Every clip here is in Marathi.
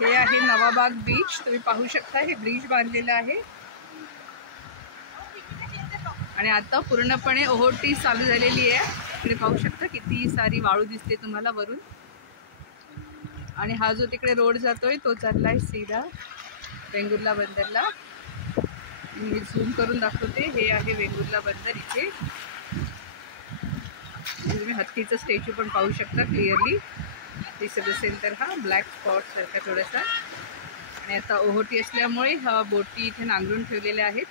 हे आहे नवाबाग बीच. तुम्ही पाहू शकता हे ब्रिज बांधलेलं आहे आणि आता पूर्णपणे ओहोटी चालू झालेली आहे. इकडे पाहू शकता किती सारी वाळू दिसते तुम्हाला वरून. आणि हा जो तिकडे रोड जातोय तो चाललाय सीधा वेंगुर्ला बंदरला. मी झूम करून दाखवते. हे आहे वेंगुर्ला बंदर. इथे तुम्ही हत्तीचं स्टॅच्यू पण पाहू शकता क्लिअरली दिसत असेल तर. हा ब्लॅक स्पॉट सारखा थोडासा. आणि आता ओहोटी असल्यामुळे हा बोटी इथे नांगरून ठेवलेल्या आहेत.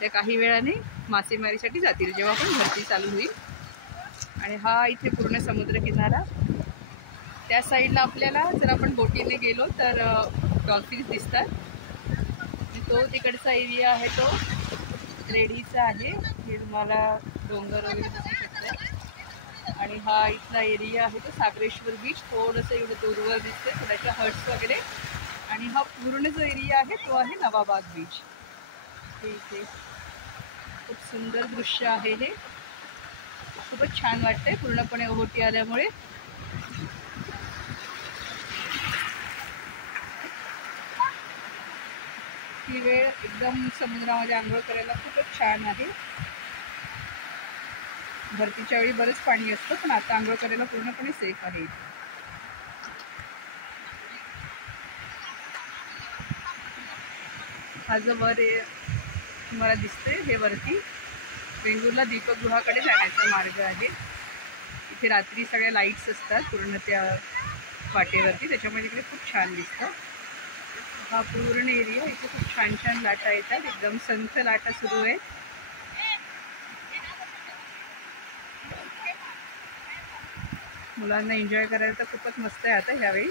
त्या काही वेळाने मासेमारीसाठी जातील जेव्हा पण भरती चालू होईल. आणि हा इथे पूर्ण समुद्र किनारा. त्या साईडला आपल्याला जर आपण बोटीने गेलो तर डॉल्फिन्स दिसतात. तो तिकडचा एरिया आहे तो रेडीचा आहे. हे तुम्हाला डोंगर वगैरे दिसू शकतात. आणि हा इथला एरिया आहे तो सागरेश्वर बीच. थोडंसं एवढं दूरवर दिसते थोड्याशा हट्स वगैरे. आणि हा पूर्ण जो एरिया आहे तो आहे नवाबाग बीच. इथे खूप सुंदर दृश्य आहे हे. खूपच छान वाटतंय पूर्णपणे ओहोटी आल्यामुळे. ही वेळ एकदम समुद्रामध्ये आंघोळ करायला खूपच छान आहे. भरतीच्या वेळी बरंच पाणी असतं पण आता आंघोळ करायला पूर्णपणे सेफ आहे. हा जो वर तुम्हाला दिसतंय हे वरती वेंगुर्ला दीपगृहाकडे जाण्याचा मार्ग आहे. इथे रात्री सगळ्या लाईट्स असतात पूर्ण त्या वाटेवरती, त्याच्यामुळे इकडे खूप छान दिसतं. हा पूर्ण एरिया. इथे खूप छान छान लाटा येतात. एकदम संथ लाटा सुरू आहेत. मुलांना एन्जॉय करायला तर खूपच मस्त आहे आता ह्यावेळी.